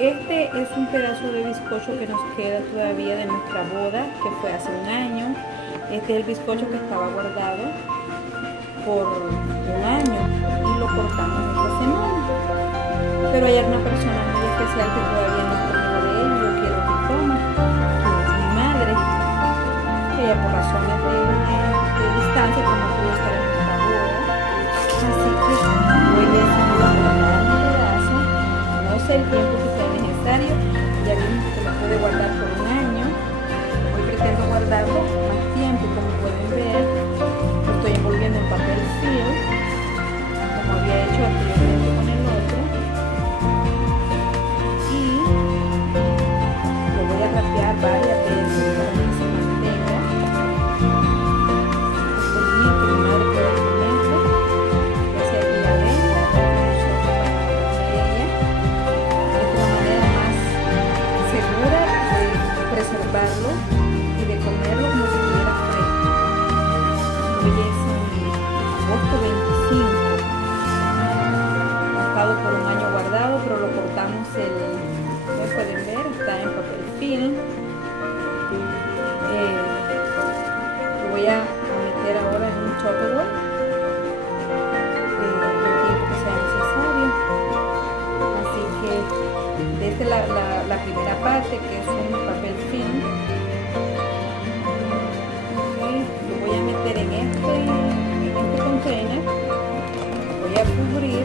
Este es un pedazo de bizcocho que nos queda todavía de nuestra boda, que fue hace un año. Este es el bizcocho que estaba guardado por un año y lo cortamos esta semana. Pero hay una persona muy especial que todavía no comió de él, yo quiero que coma, que es mi madre. Ella por razones de distancia pues no pudo estar en nuestra boda. Así que hoy decidí guardar un pedazo, no sé el tiempo que sea necesario, ya vimos que lo puede guardar por un año. Hoy pretendo guardarlo más tiempo, como pueden ver, lo estoy envolviendo en papel film, como había hecho anteriormente con el otro, y lo voy a rapear varias veces para que se mantenga. Estoy bien que mi madre pueda comerlo, ya sea que la venda o que nosotros vayamos a comer ella. Es una manera más segura de preservarlo y de comerlo como si estuviera fresco. Hoy es agosto 25. Ha estado por un año guardado, pero lo cortamos como pueden ver, está en papel film. Lo voy a meter ahora en un Tupperware el tiempo que sea necesario. Así que desde la primera parte, que es un papel film, okay, lo voy a meter en este container, lo voy a cubrir